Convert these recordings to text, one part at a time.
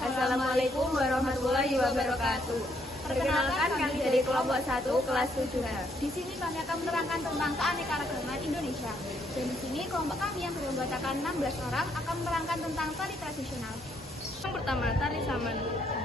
Assalamualaikum warahmatullahi wabarakatuh. Perkenalkan, kami dari kelompok 1 kelas 7H. Di sini kami akan menerangkan tentang keanekaragaman Indonesia. Dan di sini kelompok kami yang beranggotakan 16 orang akan menerangkan tentang tari tradisional. Yang pertama, tari saman.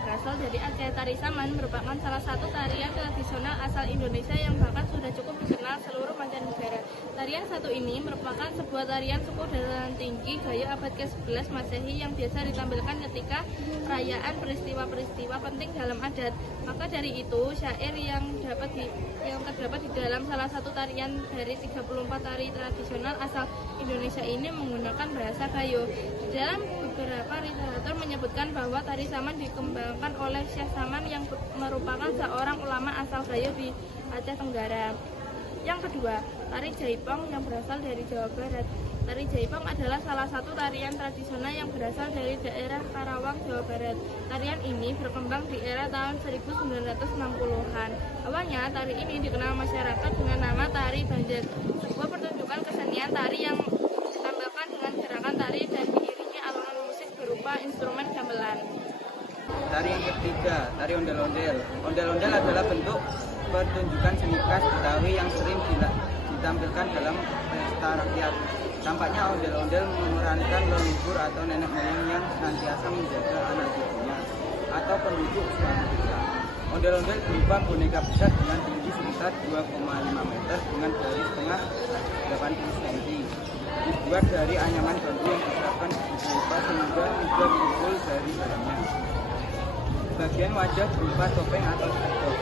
Berasal dari Aceh, tari saman merupakan salah satu tarian tradisional asal Indonesia yang bahkan sudah cukup dikenal seluruh mancanegara. Tarian satu ini merupakan sebuah tarian suku dataran tinggi gaya abad ke-11 Masehi yang biasa ditampilkan ketika perayaan peristiwa-peristiwa penting dalam adat. Maka dari itu, syair yang terdapat di dalam salah satu tarian dari 34 tari tradisional asal Indonesia ini menggunakan bahasa Gayo. Di dalam beberapa literatur menyebutkan bahwa tari saman dikembangkan oleh Syekh Saman yang merupakan seorang ulama asal Gayo di Aceh Tenggara. Yang kedua, tari Jaipong yang berasal dari Jawa Barat. Tari Jaipong adalah salah satu tarian tradisional yang berasal dari daerah Karawang, Jawa Barat. Tarian ini berkembang di era tahun 1960-an. Awalnya, tari ini dikenal masyarakat dengan nama tari Banjar, sebuah pertunjukan kesenian tari yang ditambahkan dengan gerakan tari dan diiringi alunan musik berupa instrumen gamelan. Tari yang ketiga, tari ondel-ondel. Ondel-ondel adalah bentuk pertunjukan seni khas Betawi yang sering ditampilkan dalam pesta rakyat. Tampaknya ondel-ondel memerankan leluhur atau nenek moyang yang senantiasa menjaga anak cucunya atau penduduk suatu desa. Ondel-ondel berupa boneka besar dengan tinggi sekitar 2,5 meter dengan jari setengah 80 cm. Dibuat dari anyaman bambu yang disiapkan berupa sehingga mudah dipukul dari dalamnya. Bagian wajah berupa topeng atau sendok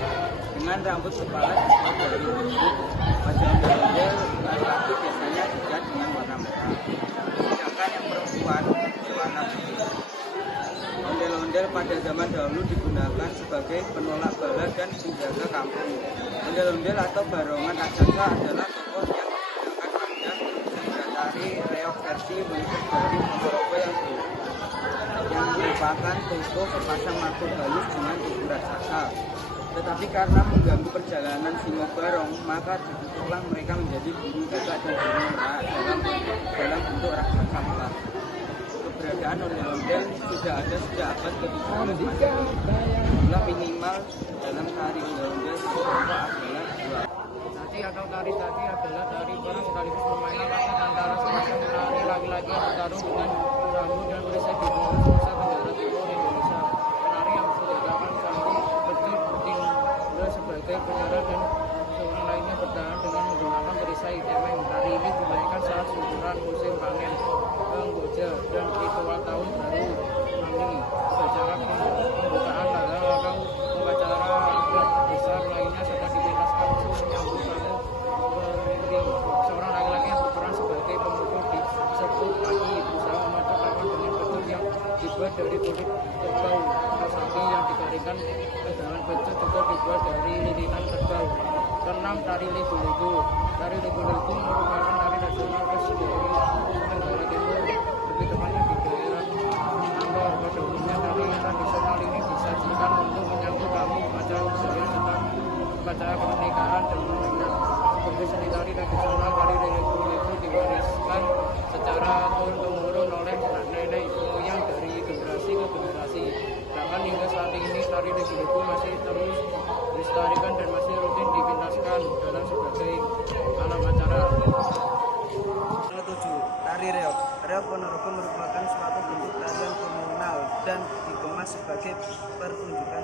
dengan rambut kepala dibuat dari bambu. Wajah ondel-ondel laki-laki biasanya dicat dengan warna merah, sedangkan yang perempuan berwarna putih. Ondel-ondel pada zaman dahulu digunakan sebagai penolak bala dan penjaga kampung. Ondel-ondel atau barongan raksasa adalah tokoh yang digunakan pada tari reok versi menutup dari Ponorogo yang merupakan tokoh sepasang makhluk halus dengan tubuh raksasa. Tetapi karena mengganggu perjalanan Singo Barong, maka ditutuplah mereka menjadi burung gagak dan burung merak dalam bentuk raksasa pula. Keberadaan ondel-ondel sudah ada sejak abad ke-17 Masehi. Jumlah minimal dalam tari ondel-ondel adalah 2. Tari atau tari tadi adalah tari barang sekaligus permainan rakyat antara sepasang penari laki-laki yang bertarung dengan perahu dan berisai di bawah Nusa Tenggara Timur Indonesia. Penari yang bersenjatakan sapi bertindak sebagai penyerang dan seorang lainnya bertahan dengan menggunakan perisai cemeng. Tari ini dimainkan saat syukuran musim panen, Penggoja, dan ritual tahun baru Mami. Upacara pembukaan atau upacara adat besar lainnya serta dipentaskan untuk menyambut tamu pengunjung. Seorang laki-laki yang berperan sebagai pemukul disebut pagi berusaha memacu lawan dengan betul yang dibuat dari kulit kerbau atau sapi yang dikeringkan. Pegangan becut juga dibuat dari lilitan kerbau. Keenam, tari libu-libu. Tari libu-libu merupakan tari nasional khas dari Tenggara Timur, lebih tepatnya di daerah Angkor. Pada umumnya tari tradisional ini disajikan untuk menyambut tamu upacara budaya serta upacara pernikahan dan lainnya. Sebagai seni tari tradisional, tari libu-libu diwariskan secara turun-temurun oleh nenek moyang dari generasi ke generasi. Bahkan hingga saat ini tari libu-libu masih terus dilestarikan dan masih rutin dipentaskan dalam sebagai alam acara. Yang ketujuh, tari reok. Reok Ponorogo merupakan suatu bentuk tarian komunal dan dikemas sebagai pertunjukan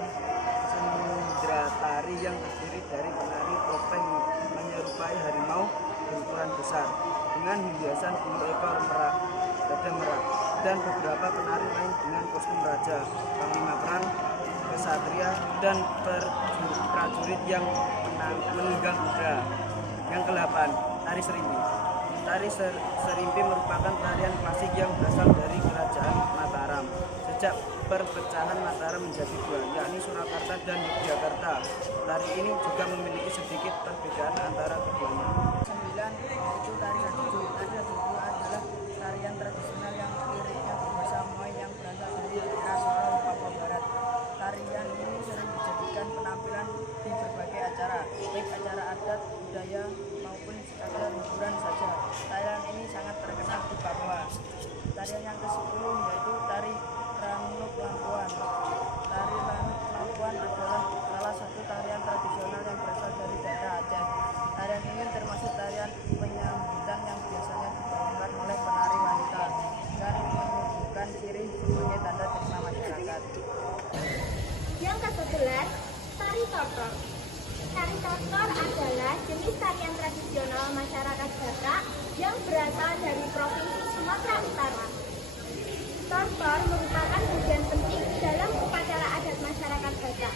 sendera tari yang terdiri dari penari topeng menyerupai harimau berukuran besar dengan hiasan bulu ekor merah, dada merah, dan beberapa penari lain dengan kostum raja, panglima perang, kesatria, dan prajurit yang menunggang kuda. Yang ke-8, tari serimpi. Tari serimpi merupakan tarian klasik yang berasal dari Kerajaan Mataram. Sejak perpecahan Mataram menjadi dua, yakni Surakarta dan Yogyakarta. Tari ini juga memiliki sedikit perbedaan antara keduanya. 9 yaitu tari Rajuju. Tari Rajuju adalah tarian tradisional yang liriknya berbahasa Moai yang berasal dari daerah Sorong, Papua Barat. Tarian ini sering dijadikan penampilan di berbagai acara, baik acara adat, budaya maupun sekadar hiburan saja. Tarian ini sangat terkenal di Papua. Tarian yang ke-10 yaitu tari Ranuk Lampuan. ke-12, tari tortor. Tari tortor adalah jenis tarian tradisional masyarakat Batak yang berasal dari Provinsi Sumatera Utara. Tortor merupakan bagian penting dalam upacara adat masyarakat Batak.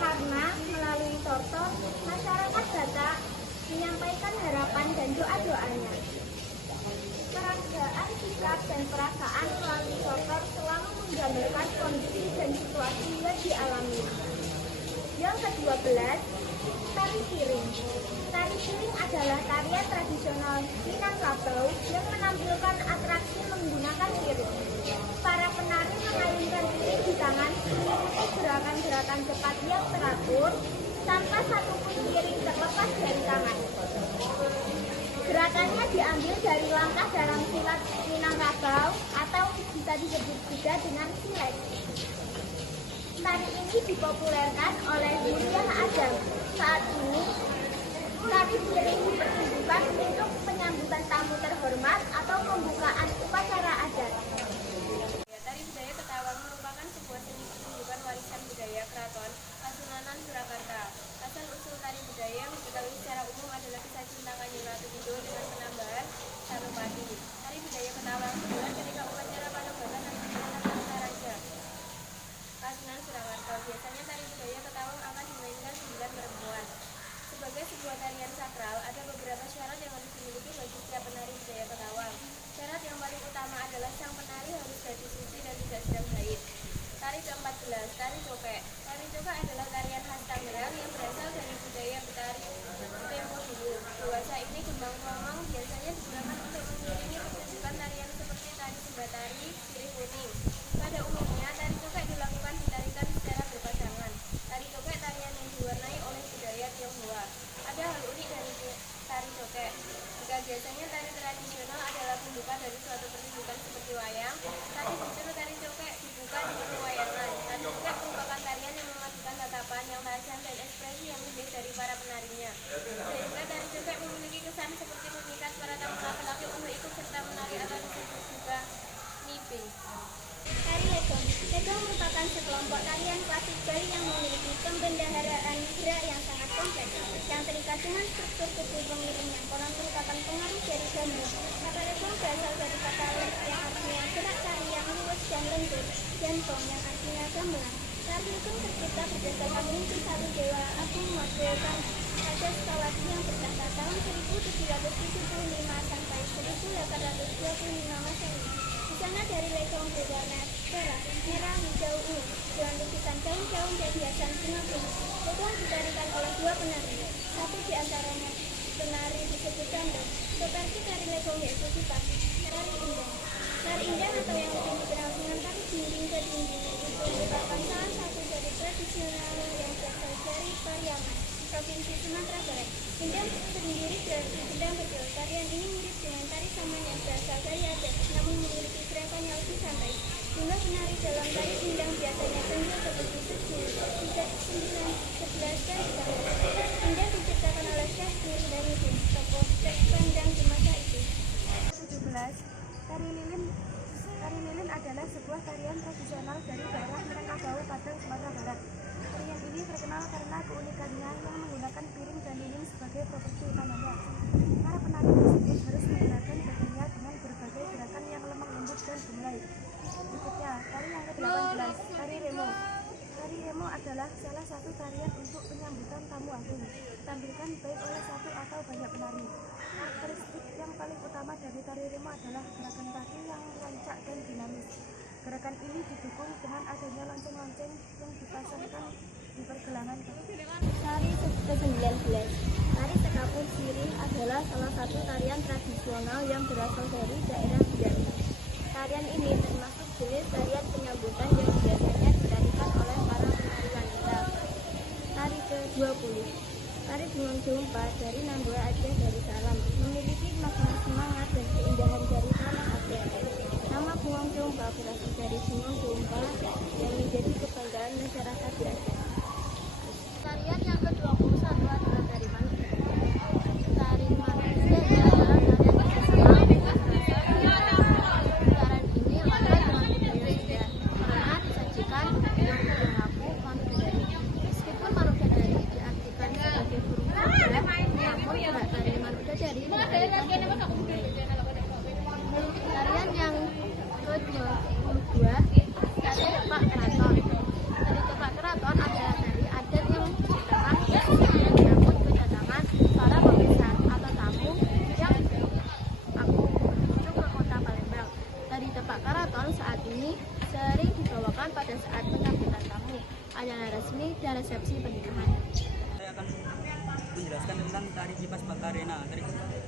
Karena melalui tortor, masyarakat Batak menyampaikan harapan dan doa-doanya. Peragaan sikap dan perasaan melalui tortor selalu menggambarkan kondisi dan situasi yang dialami. Yang ke-12, tari piring. Tari piring adalah tarian tradisional Minangkabau yang menampilkan atraksi menggunakan piring. Para penari mengayunkan piring di tangan mengikuti gerakan-gerakan cepat yang teratur tanpa satupun piring terlepas dari tangan. Gerakannya diambil dari langkah dalam silat Minangkabau atau bisa disebut juga dengan silet. Tari ini dipopulerkan oleh Mulyah Adam. Saat ini, tari piring dipertunjukkan untuk penyambutan tamu terhormat atau pembukaan upacara adat. Tari budaya Ketawang merupakan sebuah seni pertunjukan warisan budaya Keraton Kasunanan Surakarta. Asal-usul tari budaya yang diketahui secara umum adalah kisah cinta Kanjeng Ratu Kidul dengan penambahan Sanupati. Tari budaya Ketawang digelar ketika upacara panobatan dan penetapan raja Kasunanan Surakarta. Biasanya tari budaya Ketawang akan dimainkan 9 perempuan. Sebagai sebuah tarian sakral, ada beberapa syarat yang harus dimiliki bagi setiap penari budaya Ketawang. Syarat yang paling utama adalah sang penari harus gadis suci dan tidak sedang haid. Tari ke-14, tari cokek. Tari cokek adalah tarian khas Tangerang yang berasal dari budaya Betari tempo dulu. Dewasa ini gembang kromong biasanya digunakan untuk mengiringi pertunjukan tarian seperti tari sembatari, sirih kuning. Pada umumnya, tari cokek dilakukan ditarikan secara berpasangan. Tari cokek tarian yang diwarnai oleh budaya Tionghoa. Ada hal unik dari tari cokek. Jika biasanya tari tradisional adalah pembuka dari suatu pertunjukan seperti wayang, tapi justru tari cokek dibuka dengan pewayangan. Tari cokek merupakan tarian yang memadukan tatapan yang tajam dan ekspresi yang lebih dari para penarinya. Sehingga tari cokek memiliki kesan seperti memikat para tamu laki-laki untuk ikut serta menari atau disebut juga nipping. Tari legong. Legong merupakan sekelompok tarian klasik Bali yang memiliki pembendaharaan gerak yang sangat kompleks, yang terikat dengan struktur tubuh pengiring yang konon merupakan pengaruh dari bambu. Kata legong berasal dari kata leg yang artinya gerak tari yang luwes dan lentur, dan gong yang artinya gamelan. Tari legong tercipta berdasarkan mimpi satu dewa agung Magolkan pada Sukawati yang bertahta tahun 1775 sampai 1825 Masehi. Busana dari legong berwarna cerah, merah, hijau, ungu, dengan lukisan daun-daun dan hiasan bunga-bunga. Legong ditarikan oleh 2 penari. Satu di antaranya penari disebut gandong. Seperti tari legong yaitu sifat. Tari indang. Tari indang atau yang lebih dikenal dengan tari dinding ke dinding itu merupakan salah satu dari tradisional yang berasal dari Pariaman, Provinsi Sumatera Barat. Indang terdiri dari gendang kecil. Tarian ini mirip dengan tari saman yang berasal dari Aceh, namun memiliki gerakan yang lebih santai. Jumlah penari dalam tari indang biasanya tengil seperti 11 dan ditambah. Indang diciptakan oleh Syekh Nurbanuddin, tokoh teks pandang di masa itu. 17. Tari lilin. Tari lilin adalah sebuah tarian tradisional dari daerah Minangkabau, Padang, Sumatera Barat. Tarian ini terkenal karena keunikannya yang menggunakan piring dan lilin sebagai properti utamanya. Para penari tersebut harus menggunakan badannya dengan berbagai gerakan yang lemah lembut dan gemulai. Berikutnya, tari yang ke-18, tari remo. Tari remo adalah salah satu tarian untuk penyambutan tamu agung, ditampilkan baik oleh satu atau banyak penari. Karakteristik yang paling utama dari tari remo adalah gerakan kaki yang lancak dan dinamis. Gerakan ini didukung dengan adanya lonceng-lonceng yang dipasangkan di pergelangan kaki. Tari ke-19, tari sekapur sirih adalah salah satu tarian tradisional yang berasal dari daerah Jambi. Tarian ini termasuk jenis tarian penyambutan yang biasanya ditarikan oleh para penari wanita. Tari ke-20, tari Bungung Jompa dari Namboa Aceh Darussalam, memiliki makna semangat dan keindahan dari tanah Aceh. Nama Bungung Jompa berasal dari Bungung Jompa yang menjadi kebanggaan masyarakat di Aceh. Tarian yang ke-21 adalah tari manusia. Tari manusia adalah tarian tradisional yang berasal dari tarian ini adalah dengan budaya India karena disajikan dengan mengaku manusia dari pasca resepsi pernikahan. Saya akan menjelaskan tentang tari kipas Bakarena.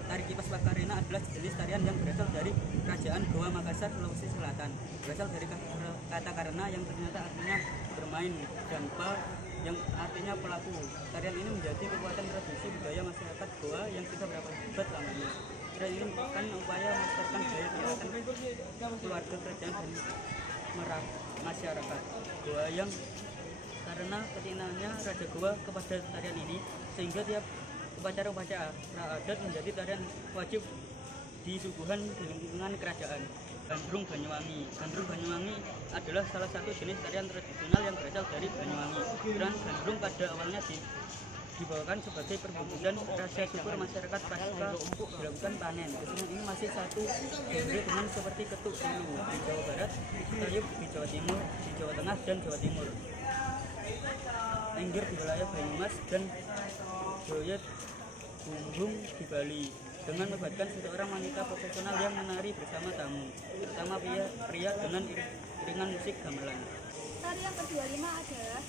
Tari kipas Bakarena adalah jenis tarian yang berasal dari Kerajaan Goa Makassar, Sulawesi Selatan. Berasal dari kata karena yang ternyata artinya bermain dan pa yang artinya pelaku. Tarian ini menjadi kekuatan tradisi budaya masyarakat Goa yang sudah berabad lamanya. Tarian ini merupakan upaya melestarikan budaya kegiatan keluarga kerajaan dan merak masyarakat Goa yang karena ketinanya Raja Goa kepada tarian ini, sehingga tiap upacara-upacara adat menjadi tarian wajib di suguhan di lingkungan kerajaan. Gandrung Banyuwangi. Gandrung Banyuwangi adalah salah satu jenis tarian tradisional yang berasal dari Banyuwangi. Tarian gandrung pada awalnya dibawakan sebagai perwujudan rasa syukur masyarakat pasca dilakukan panen. Kesenian ini masih satu genre dengan seperti ketuk dulu di Jawa Barat, tayub di Jawa Timur, di Jawa Tengah dan Jawa Timur, Tengger di wilayah Banyumas, dan Joyet Bumbung di Bali, dengan melibatkan seseorang wanita profesional yang menari bersama tamu, terutama pria dengan iringan musik gamelan. Tari yang ke-25 adalah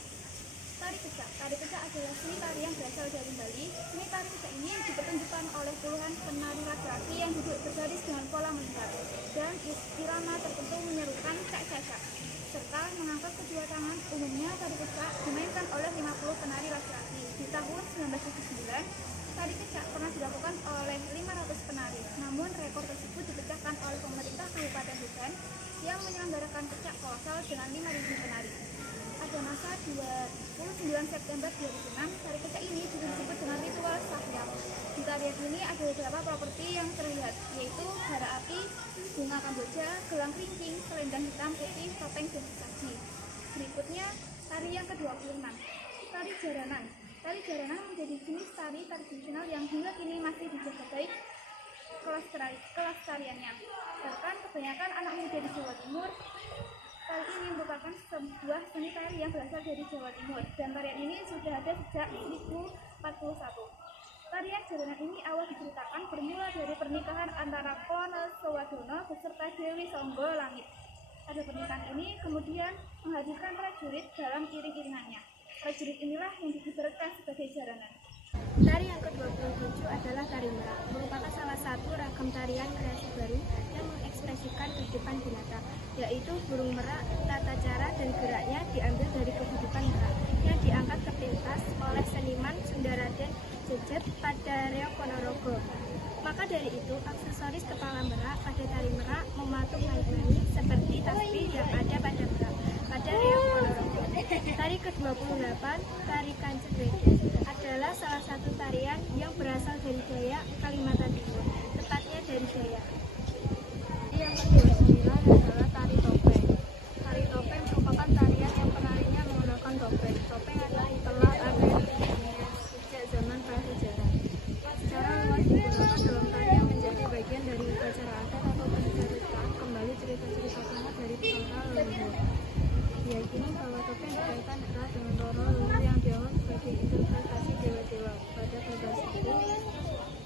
tari kecak. Tari kecak adalah seni tari yang berasal dari Bali. Seni tari kecak ini dipertunjukkan oleh puluhan penari laki-laki yang duduk berbaris dengan pola melingkar dan irama tertentu menyerukan cak-cak, serta mengangkat kedua tangan. Umumnya tari kecak dimainkan oleh 50 penari laki-laki. Di tahun 1979, tari kecak pernah dilakukan oleh 500 penari. Namun rekor tersebut dipecahkan oleh pemerintah Kabupaten Tuban yang menyelenggarakan kecak kolosal dengan 5.000 penari. Pada masa 29 September 2006, tari kecak ini juga disebut dengan ritual sahyam. Di tarian ini ada beberapa properti yang terlihat, yaitu bara api, bunga kamboja, gelang kerincing, selendang hitam putih, topeng, dan sesaji. Berikutnya, tari yang ke-26, tari jaranan. Tari jaranan menjadi jenis tari tradisional yang hingga kini masih dijaga baik kelestariannya. Bahkan kebanyakan anak muda di Jawa Timur, tari ini merupakan sebuah seni tari yang berasal dari Jawa Timur, dan tarian ini sudah ada sejak 1041. Tarian jaranan ini awal diceritakan bermula dari pernikahan antara Konosowadono beserta Dewi Songgo Langit. Pada pernikahan ini kemudian menghadirkan prajurit dalam iring-iringannya. Prajurit inilah yang diibaratkan sebagai jaranan. Tari yang ke-27 adalah tari merak, merupakan salah satu ragam tarian kreasi baru yang mengekspresikan kehidupan binatang, yaitu burung merak. Tata cara dan geraknya diambil dari kehidupan merak yang diangkat ke pentas oleh seniman Sundaraden Jejet pada Reok Ponorogo. Maka dari itu, aksesoris kepala merak pada tari merak mematung nani-nani seperti tasbih yang ada pada merak pada Reok Ponorogo. Tari ke-28, tari Kanjeng Wede, adalah salah satu tarian yang berasal dari Dayak, Kalimantan Timur, tepatnya dari Dayak. Yang ke-29 adalah tari topeng. Tari topeng merupakan tarian yang penarinya menggunakan topeng. Topeng adalah telah ada di dunia sejak zaman prasejarah. Secara luas digunakan dalam tarian menjadi bagian dari upacara adat atau menceritakan kembali cerita-cerita kuno dari para leluhur. Diyakini bahwa topeng berkaitan erat dengan para leluhur yang dianggap sebagai interpretasi dewa-dewa. Pada batas itu,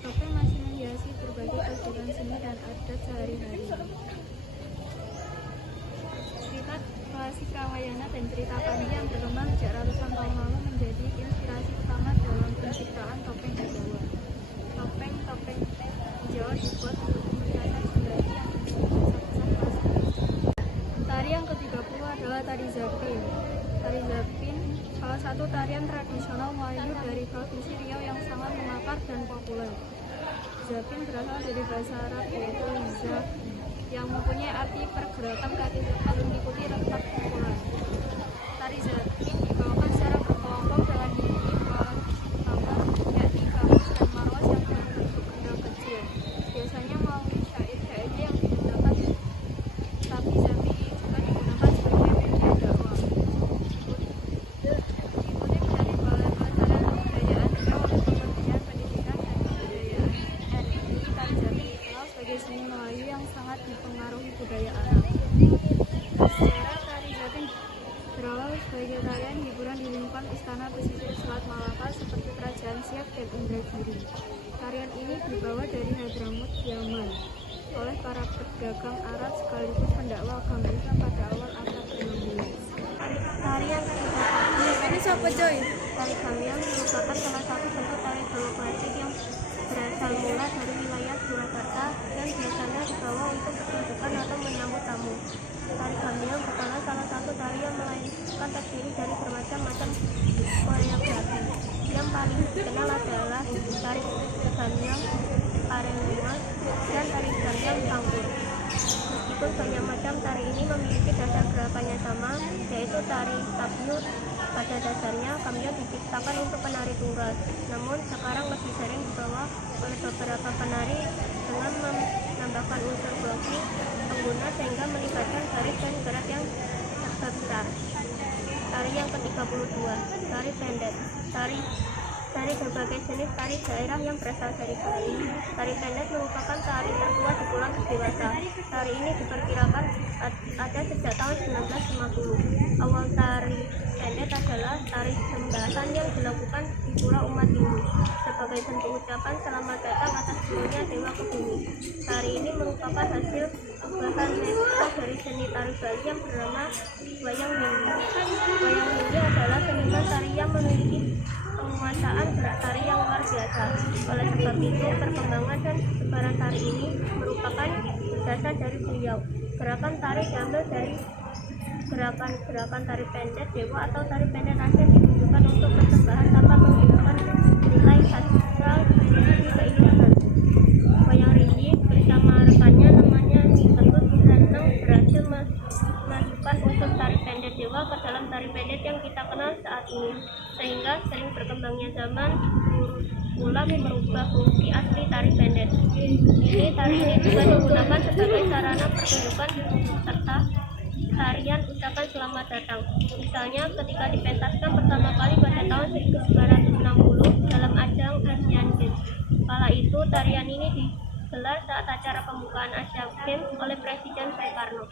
topeng masih menghiasi berbagai kegiatan seni dan adat sehari-hari. Cerita klasik Ramayana dan cerita Pandi yang berkembang sejak ratusan tahun lalu menjadi inspirasi utama dalam penciptaan topeng di Jawa. Topeng di Jawa dibuat untuk pemeriksaan sendiri yang besar-besar klasik. Tari yang ke-30 adalah tari Zapin. Tari Zapin salah satu tarian tradisional Melayu dari provinsi Riau yang sangat mengakar dan populer. Zapin berasal dari bahasa Arab yaitu zaf, yang mempunyai arti pergerakan kaki mengikuti rentak pukulan. Tari Zapin dibawakan secara berkelompok dengan diikuti dua tambah, yakni kamus dan marwas yang berbentuk kendang kecil. Biasanya melalui syair-syair yang digunakan, tapi Zapin juga digunakan sebagai media dakwah. Dikutip dari Balai Pelestarian Kebudayaan Riau oleh Kementerian Pendidikan dan Kebudayaan RI, tari Zapin dikenal sebagai seni Melayu yang sangat dipengaruhi budaya Arab. Secara tari Zapin berawal sebagai tarian hiburan di lingkungan istana pesisir Selat Malaka seperti Kerajaan Siak dan Indragiri. Tarian ini dibawa dari Hadramut, Yaman, oleh para pedagang Arab sekaligus pendakwah agama Islam pada awal abad ke-16. Tarian ke-30 ini siapa coy? Tari Gambiang merupakan salah satu bentuk tari demokratik yang berasal mula dari wilayah Surakarta dan biasanya dibawa untuk pertunjukan atau menyambut tamu. Tari Gambiang bukanlah salah satu tari yang melainkan terdiri dari bermacam-macam koreografi. Yang paling dikenal adalah tari Gambiang Parenguas dan tari Gambiang Campur. Meskipun banyak macam, tari ini memiliki dasar gerakannya sama, yaitu tari tabyut. Pada dasarnya, Gambiang diciptakan untuk penari tunggal, namun sekarang lebih sering dibawa oleh beberapa penari dengan menambahkan unsur blocking pengguna sehingga melibatkan garis dan gerak yang serba besar. Tari yang ke-32, tari pendek. Dari berbagai jenis tari daerah yang berasal dari Bali, tari pendek merupakan tari tertua di Pulau Dewata. Tari ini diperkirakan ada sejak tahun 1950. Awal tari pendek adalah tari sembahatan yang dilakukan di Pulau Umat Hindu sebagai bentuk ucapan selamat datang atas dunia dewa ke bumi. Tari ini merupakan hasil bahan metode dari seni tari Bali yang bernama wayang wingi. Wayang wingi adalah seniman tari yang memiliki penguasaan gerak tari yang luar biasa. Oleh sebab itu, perkembangan dan sebaran tari ini merupakan dasar dari beliau. Gerakan tari diambil dari gerakan tari pendek dewa atau tari pendek Aceh ditujukan untuk persembahan tanpa menggunakan nilai sastral dari keindahan. Wayang Ringgi bersama rekannya namanya Ki Ketut Seneng berhasil memasukkan unsur tari pendek dewa ke dalam tari pendek yang kita kenal saat ini, sehingga sering berkembangnya zaman mulai merubah fungsi asli tari pendek. Tari ini juga digunakan sebagai sarana pertunjukan serta tarian ucapan selamat datang. Misalnya ketika dipentaskan pertama kali pada tahun 1960 dalam ajang Asian Games. Kala itu tarian ini digelar saat acara pembukaan Asian Games oleh Presiden Soekarno.